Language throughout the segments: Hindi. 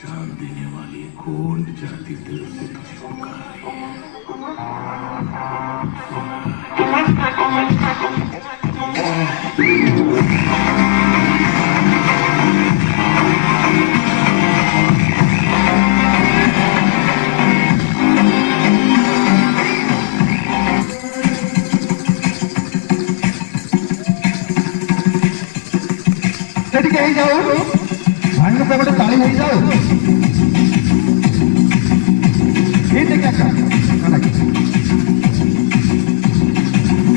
जान देने वाली कौन जाति दिल से तुझे पुकार रही है। ସେଠି କେହି ଯାଉ ଭାଇଙ୍କ ପାଇଁ ଗୋଟେ ତାଳି ହେଇଯାଉ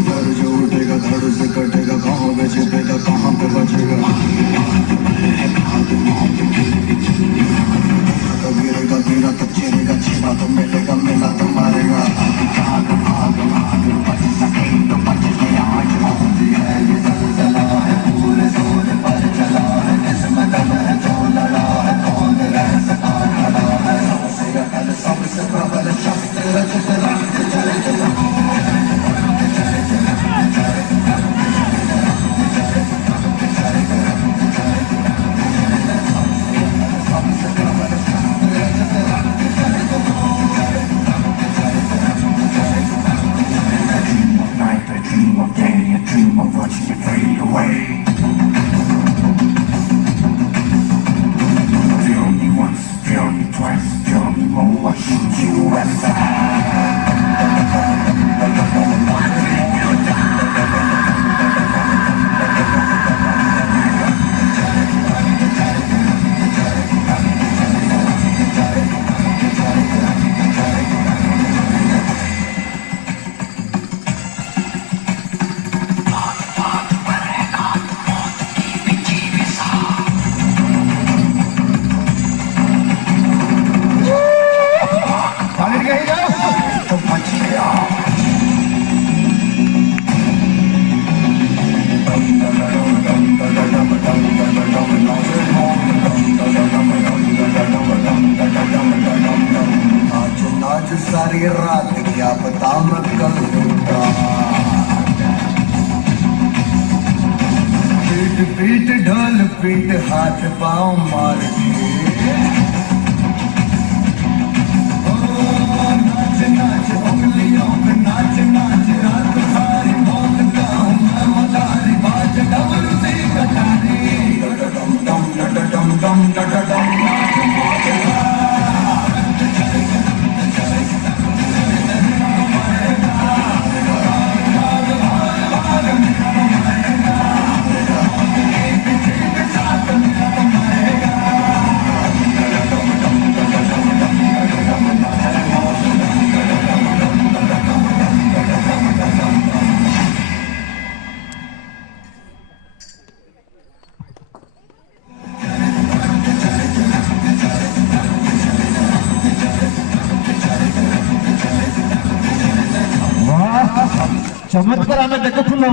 घर जो उठेगा धड़ से कटेगा कहाँ पे छिपेगा कहाँ पे बचेगा तो गिरेगा गिरा तो चिरेगा छिपा तो मिलेगा मिला तो मारेगा भाग भाग भाग बच सके तो बच गया आज होती है ये ज़लज़ला है पूरे जोर पर चला है इसमें दम है जो लड़ा है कौन रह सका खड़ा है सबसे अकल सबसे प्रबल शब्द रचित रक्त चले चला सारी रात क्या पता मैं कल लूटा पीट पीट ढोल पीट हाथ पाँव मार दिए नाच नाच उंगलियों पे नाच नाच रात सारी मौत का हूँ मैं मदारी बाज डबल से कटारी डम डम डम डम डम डम डम ଚମତ୍କାର ଆମେ ଦେଖୁଥିଲୁ।